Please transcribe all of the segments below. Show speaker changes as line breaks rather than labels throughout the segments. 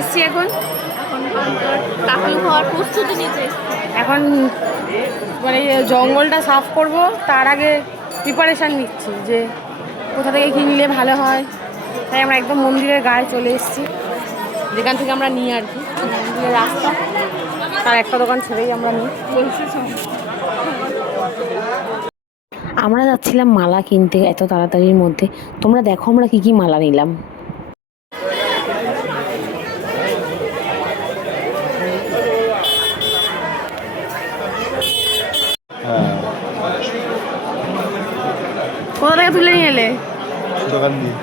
এসেছি এখন।
এখন কাকলু হওয়ার প্রস্তুতি নিতে
এখন মানে জঙ্গলটা সাফ করব তার আগে প্রিপারেশান নিচ্ছি যে কোথা থেকে কিনলে ভালো হয়। তাই আমরা একদম মন্দিরের গায়ে চলে এসেছি। যেখান থেকে আমরা নিই আর কি মন্দিরের রাস্তা। তার একটা দোকান ছেড়েই আমরা নিই। আমরা যাচ্ছিলাম মালা কিনতে এত তাড়াতাড়ির মধ্যে। তোমরা দেখো আমরা কি কি মালা নিলাম কোথা থেকে তুলে নিয়ে এলে
দোকান দিয়ে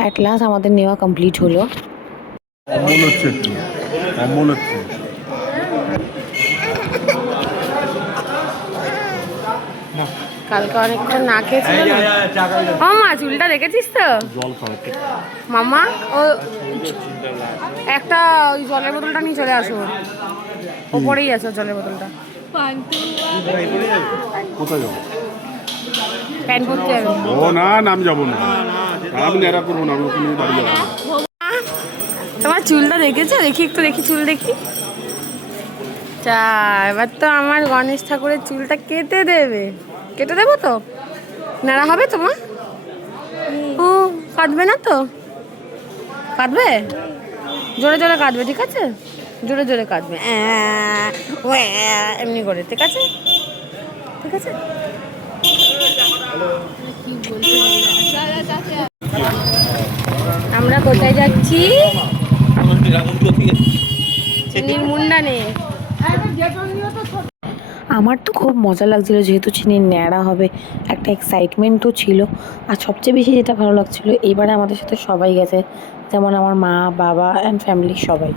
অ্যাট লাস্ট আমাদের নেওয়া কমপ্লিট হলো।
অমল হচ্ছে অমল হচ্ছে।
কালকে অনেকক্ষণ না খেয়েছিল না? ও মা চুলটা দেখেছিস তো? মামা ও একটা ওই জলের বোতলটা নিয়ে চলে আসো। ওপরেই আছে জলের বোতলটা।
কোথায় যাব?
প্যান্ট পরতে যাবে
ও না যাব না। আমি নেড়া করব না আমি ওখানে বাড়ি যাব
তোমার চুলটা দেখেছ? দেখি একটু দেখি চুল দেখি। চা এবার তো আমার গণেশ ঠাকুরের চুলটা কেটে দেবে। কেটে দেবো তো? নাড়া হবে তোমার? ও কাটবে না তো? কাটবে? জোরে জোরে কাটবে ঠিক আছে? জোরে জোরে কাটবে। এমনি করে ঠিক আছে? ঠিক আছে? আমরা কোথায় যাচ্ছি? চিনির মুন্ডানে আমার তো খুব মজা লাগছিল যেহেতু চিনির ন্যাড়া হবে একটা এক্সাইটমেন্টও ছিল। আর সবচেয়ে বেশি যেটা ভালো লাগছিল এইবারে আমাদের সাথে সবাই গেছে যেমন আমার মা বাবা অ্যান্ড ফ্যামিলির সবাই।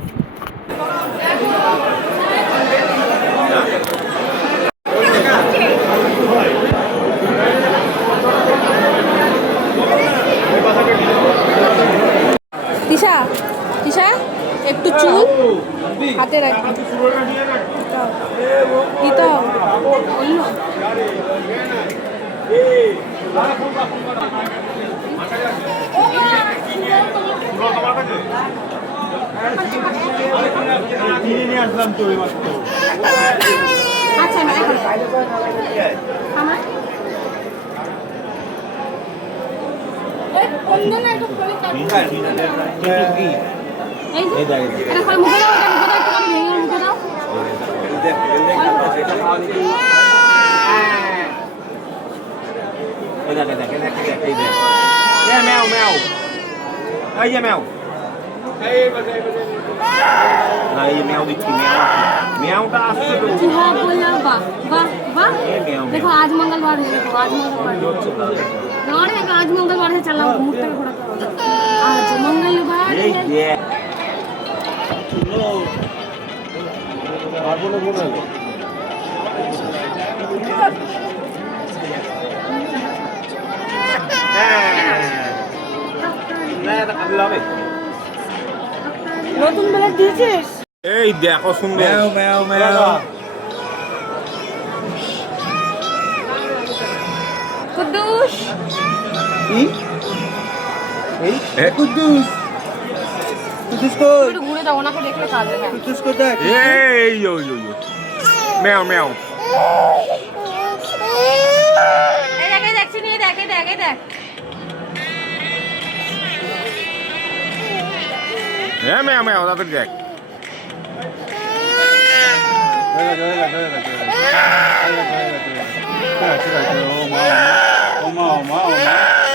তিশা তিশা একটু চুল হাতে রাখবি দিতে হবে বলল আচ্ছা না এখন আমার এই যে মুখে দাও এটা মুখে দাও ভেঙে
দেখ দেখ দেখ দেখ এই দেখ এ ম্যাও ম্যাও এই
যে ম্যাও এই ম্যাও দিচ্ছি ম্যাও
ম্যাওটা
আসছে বলছি হ্যাঁ বললাম বাহ বাহ বাহ দেখো আজ মঙ্গলবার হয়ে দেখো আজ মঙ্গলবার না রে আজ মঙ্গলবার হয়ে
চললাম
মুখটা
ঘোরাতে
আজ মঙ্গলবার এই দেখ
নতুন বেলা দিয়েছিস?
এই দেখো সুন্দর। ম্যাও ম্যাও ম্যাও।
কুদ্দুস।
কুদ্দুস। কুদ্দুস কই?
ঘুরে দাও ওনাকে দেখলে কাঁদবে না
কুদ্দুস দেখ এই ইয়ো ইয়ো ইয়ো ম্যাও ম্যাও।
এই দেখে দেখছি নিয়ে দেখে দেখে দেখ।
হ্যাঁ ম্যাও ম্যাও তাদের দেখ।
ও মা ও মা ও মা।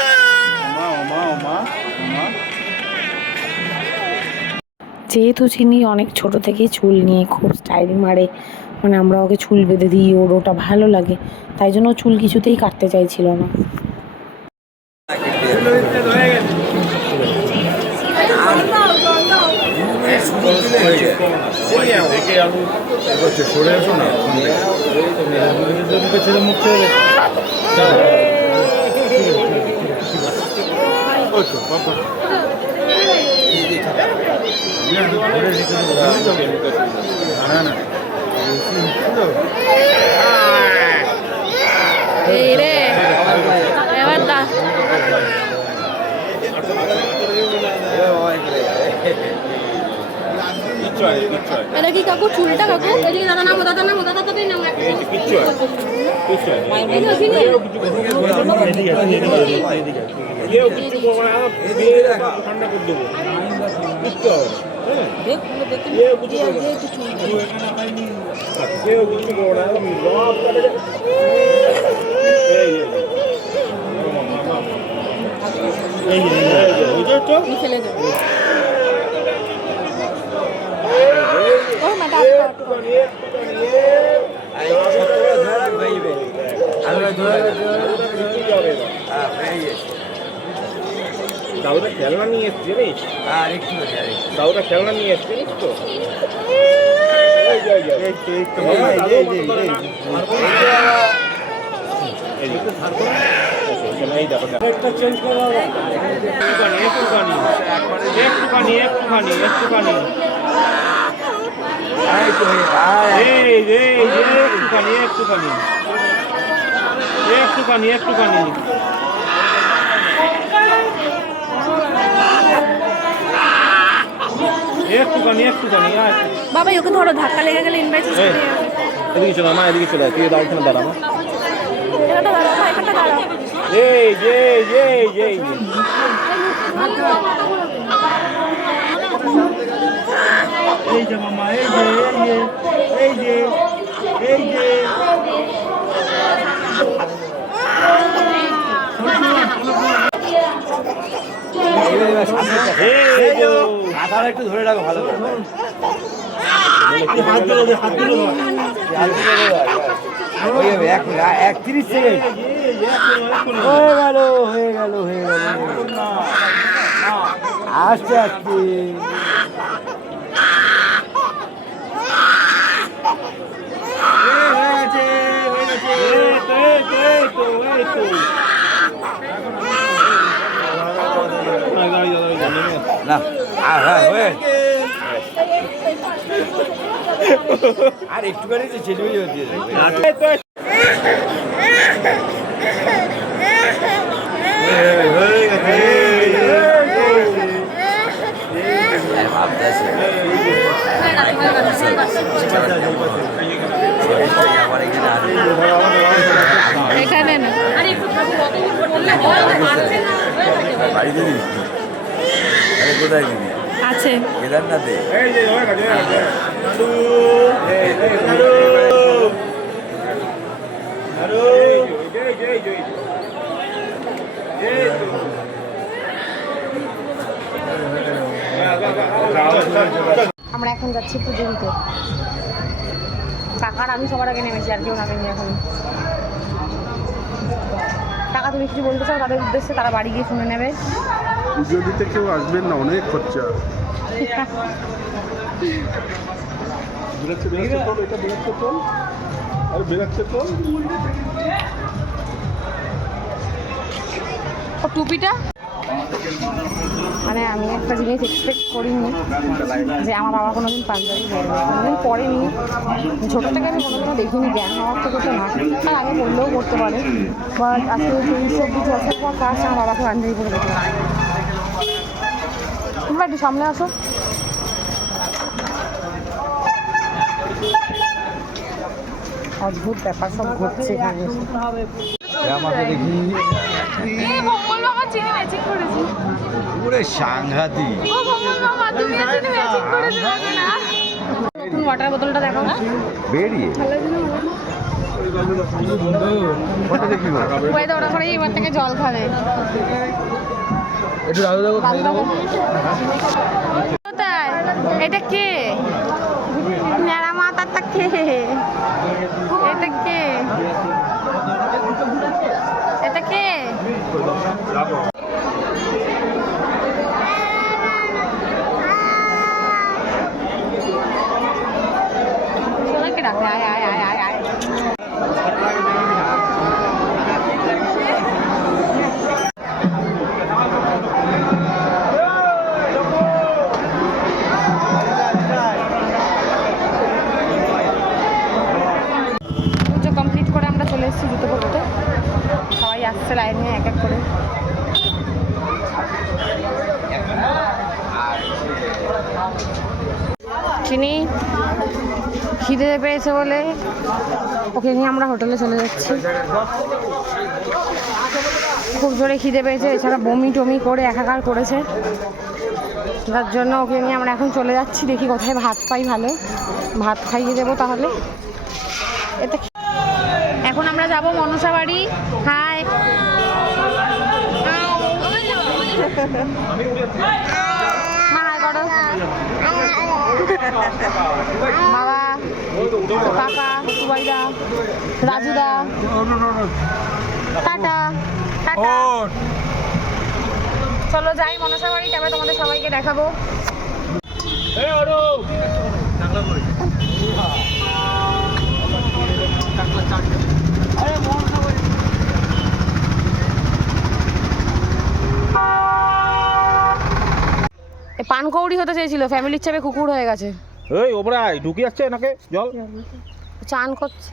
যেহেতু চিনি অনেক ছোট থেকেই চুল নিয়ে খুব স্টাইল মারে মানে আমরা ওকে চুল বেঁধে দিই, ওর ওটা ভালো লাগে, তাই জন্য চুল কিছুতেই কাটতে চাইছিল না
দেখে আমি এগোচ্ছে সরে এসো না ছেলে মুখ ছেড়ে হ্যাঁ না
এই রে
এবার দা
কিচ্ছু হয় কিচ্ছু হয়
এটা কি কাকু? চুলটা কাকু? এদিকে দাদা নামো দাদা নামো দাদা দাদাই নামো? ফেলে দেবো।
একটু। দাদুটা খেলনা নিয়ে এসছে জানিস খেলনা নিয়ে এসছে তো দাদু মতো করে। একটুখানি, একটুখানি, একটুখানি, একটুখানি, একটুখানি। এই যে, এই যে, একটুখানি, একটুখানি। একটুখানি, একটুখানি। একটুখানি,
বাবা ওকে ধরো ধাক্কা লেগে গেলে ইনভাইট
এদিকে চলে মা এদিকে চলে তুই দাঁড়া এখানে দাঁড়া মা। এই যে এই যে এই। যে এই যে মামা এই যে এই যে এই যে এই যে।
মাথাটা একটু ধরে রাখো ভালো
হাত দিলো হাত দিলো
হয়ে একত্রিশ সেকেন্ড। হয়ে গেল হয়ে গেল হয়ে গেল। আস্তে আস্তে
এই তো এই তো এই তো এই তো না
আর হ্যাঁ আর তো ছেলে হয়ে ভাবতেছি আমার এখানে আর
এখানে না
আরে একটু ঠাকুর অত উপর বললে হয় মারছে না হয়ে থাকে
বাড়িতে দিস আরে কোথায় দিবি
আছে
কেদারনাথে
এই যে হয়ে গেছে হয়ে গেছে নাড়ু এই এই নাড়ু নাড়ু এই যে এই যে এই যে এই তো
আমরা এখন যাচ্ছি পুজো দিতে। কাকার আমি সবার আগে নেমেছি আর কেউ নামেনি এখন। কাকা তুমি কিছু বলতে চাও তাদের উদ্দেশ্যে তারা বাড়ি গিয়ে শুনে নেবে।
দিতে কেউ আসবেন না, অনেক খরচা। এটা
টুপিটা? মানে আমি একটা জিনিস এক্সপেক্ট করিনি যে আমার বাবা কোনোদিন পাঞ্জাবি পরবে কোনোদিন পরেনি। ছোটো থেকে আমি কোনোদিনও দেখিনি, জ্ঞান হওয়ার তো না আর আগে বললেও করতে পারে। বাট আজকে তেইশ চব্বিশ বছর পর কাজ আমার বাবাকে পাঞ্জাবি পরে একটু সামনে আসো। অদ্ভুত ব্যাপার সব ঘটছে এখানে।
আমাকে দেখি। পুরো সাংঘাতিক।
নতুন ওয়াটার বোতলটা দেখো
বেরিয়ে।
ওই তো করে এবার থেকে জল খাবে।
একটু দাদু দাদু
দাদু দাদু
এটা কে? ন্যাড়া মাতাটা কে? এটা কে? এটা কে?
খিদে পেয়েছে বলে ওকে নিয়ে আমরা হোটেলে চলে যাচ্ছি। খুব জোরে খিদে পেয়েছে, এছাড়া বমি টমি করে একাকার করেছে। তার জন্য ওকে নিয়ে আমরা এখন চলে যাচ্ছি, দেখি কোথায় ভাত পাই ভালো। ভাত খাইয়ে দেবো তাহলে। এতে এখন আমরা যাব মনসা বাড়ি। হাই। হাই। করো। বাবা কাকা সুবাইদা রাজুদা টাটা টাটা। চলো যাই মনসা বাড়ি তবে তোমাদের সবাইকে দেখাবো। এ পানকৌড়ি হতে চেয়েছিল ফ্যামিলির চাপে কুকুর হয়ে গেছে।
এই ওপরাই ঢুকে যাচ্ছে নাকি জল।
চান করছে।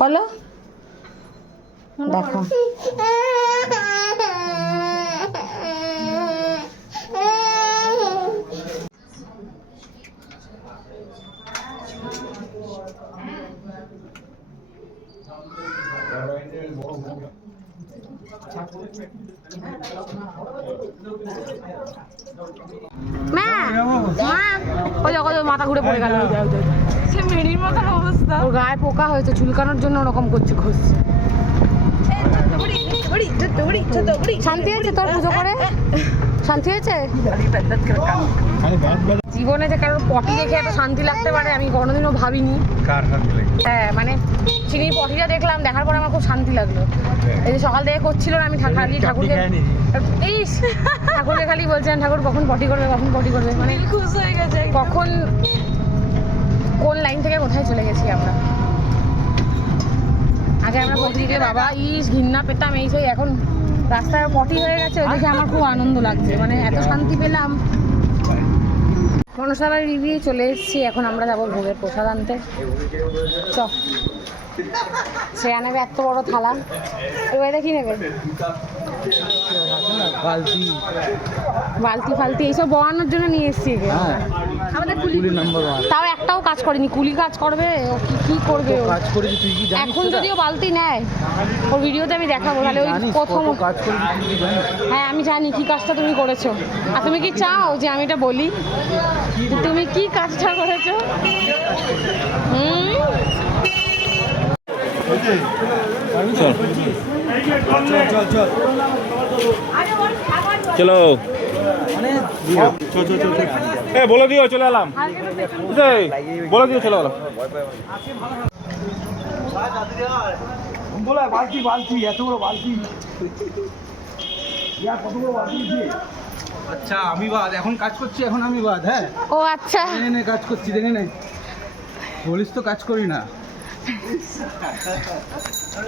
বলো দেখো। মা মা। ওই মাথা ঘুরে পড়ে গেল।
মেরির মতন অবস্থা।
ওর গায়ে পোকা হয়েছে চুলকানোর জন্য ওরকম করছে শান্তি হয়েছে তোর পুজো করে? শান্তি হয়েছে? জীবনে যে কারোর পটি দেখে এত শান্তি লাগতে পারে আমি কোনোদিনও ভাবিনি। হ্যাঁ মানে চিনির পটিটা দেখলাম দেখার পরে আমার খুব শান্তি লাগল। এই যে সকাল থেকে করছিল না আমি ঠা- খালি ঠাকুরকে ইস ঠাকুরকে খালি বলছেন ঠাকুর কখন পটি করবে কখন পটি করবে? মানে
খুশ হয়ে গেছে
কখন কোন লাইন থেকে কোথায় চলে গেছি আমরা? আগে আমরা দেখলে বাবা। ইস ঘৃণা পেতাম এই সেই এখন রাস্তায় পটি হয়ে গেছে ওই দেখে আমার খুব আনন্দ লাগছে। মানে এত শান্তি পেলাম। মনসাবার রিভিউ চলে এসেছি এখন আমরা যাব ভোগের প্রসাদ আনতে। চ। সে আনেবে এত বড় থালা। এবার কি নেবে।
বালতি।
বালতি ফালতি এইসব বয়ানোর জন্য নিয়ে এসেছি
হ্যাঁ
তাও একটাও কাজ করেনি কুলি কাজ করবে ও কি কি করবে ও?
কাজ করেছি তুই কি জানিস
এখন যদিও বালতি নেয় ওর ভিডিওতে আমি দেখাবো তাহলে ওই প্রথম
কাজ করেছি
হ্যাঁ আমি জানি কি কাজটা তুমি করেছ। আর তুমি কি চাও যে আমি এটা বলি? তুমি কি কাজটা করেছ? হুম?
চলো। এ বলে দিও চলে এলাম। বলে দিও চলে এলাম
বলা বালতি বালতি এত বড় বালতি কত বড় বালতি আচ্ছা আমি বাদ এখন কাজ করছি এখন আমি বাদ হ্যাঁ?
ও আচ্ছা।
নে কাজ করছি নে। বলিস তো কাজ করি না।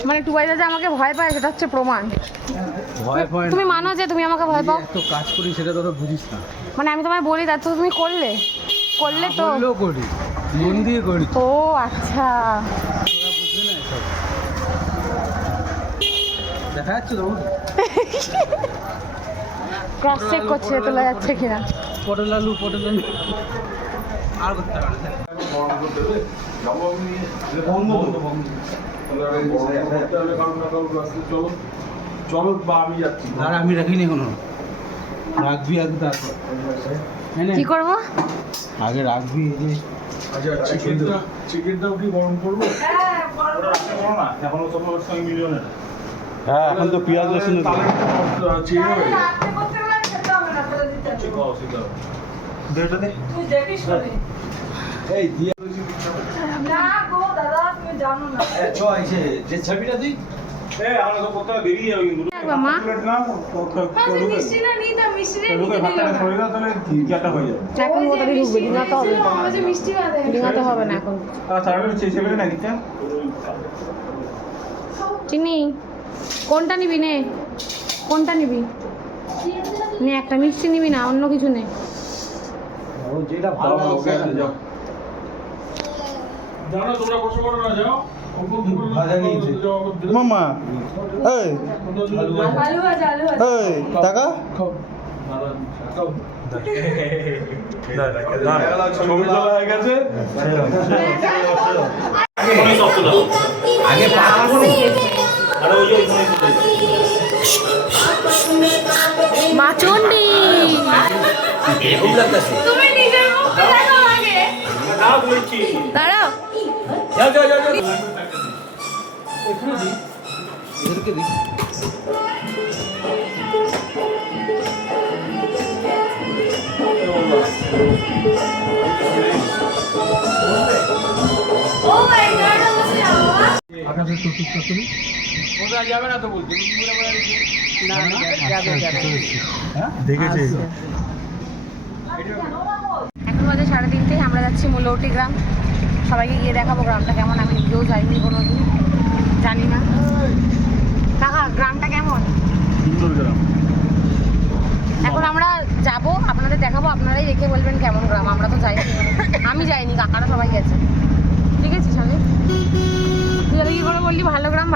মানে টুবাইদা যে আমাকে ভয় পায় সেটা হচ্ছে প্রমাণ।
ভয় ভয়
তুমি মানো যে তুমি আমাকে ভয় পাও?
এত কাজ করি সেটা তোরা বুঝিস না।
মানে আমি তোমায় বলি তার তো তুমি করলে। করলে তো।
বললেও করি মন দিয়ে করি।
ও আচ্ছা।
দেখা যাচ্ছে তো
ক্রস চেক করছে তোলা যাচ্ছে কিনা।
পটল আলু পটল আলু। আর করতে হবে না
চলো বা আমি যাচ্ছি
আর আমি রাখিনি এখনও। রাখবি আগে তারপর। হ্যাঁ
কি করব?
আগে রাখবি এই যে।
আচ্ছা চিকেনটা চিকেনটাও কি গরম করব না এখনও তোমার সঙ্গে মিলিয়নের
হ্যাঁ এখন তো পেঁয়াজ রসুন চিনি হয়ে
এই দিয়ে যে ছবিটা তুই?
হয়ে
হবে না এখন। চিনি। কোনটা নিবি নে? কোনটা নিবি? নে একটা মিষ্টি নিবি না অন্য কিছু নে।
যেটা ভালো
দাও
লাগছে
ওকে যাও জানো তোমরা বসে পড়ো না যাও
ভাজা নিয়েছে।
মামা এই। এই টাকা?
ছবি তোলা হয়ে গেছে
আগে।
মা দাঁড়াও।
যাও যাও যাও এদেরকে দিই
দেখেছে
এখন বাজে সাড়ে তিনটে আমরা যাচ্ছি মূলৌটি গ্রাম। সবাইকে গিয়ে দেখাবো গ্রামটা কেমন আমি নিজেও যাইনি কোনো দিন জানি না। কাকা গ্রামটা কেমন?
সুন্দর গ্রাম।
এখন আমরা যাব আপনাদের দেখাবো আপনারাই দেখে বলবেন কেমন গ্রাম আমরা তো যাইনি। আমি যাইনি কাকারা সবাই গেছে। ঠিক আছে সবাই? তুই কি করে বললি ভালো গ্রাম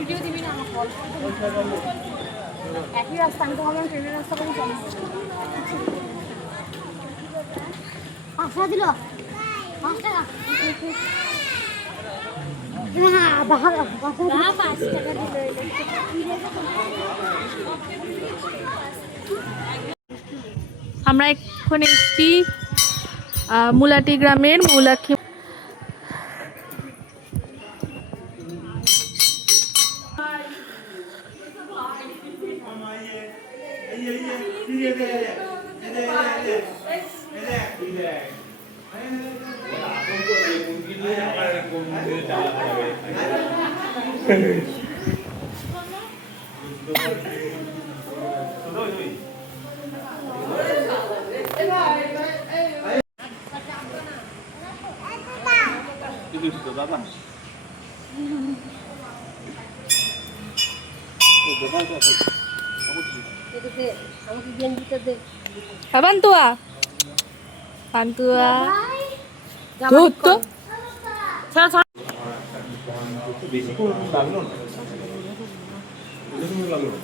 ভিডিও দিবি না আমার কল একই রাস্তা আমি তো ভাবলাম ট্রেনের রাস্তা করে চলে
পাঁচটা দিল পাঁচ টাকা না বাবা পাঁচ টাকা দিল
আমরা এখন এসছি মুলাটি গ্রামের মুলাক্ষী পান্তুয়া। পান্তুয়া। তো।
বেশি করে লাগল না লাগল না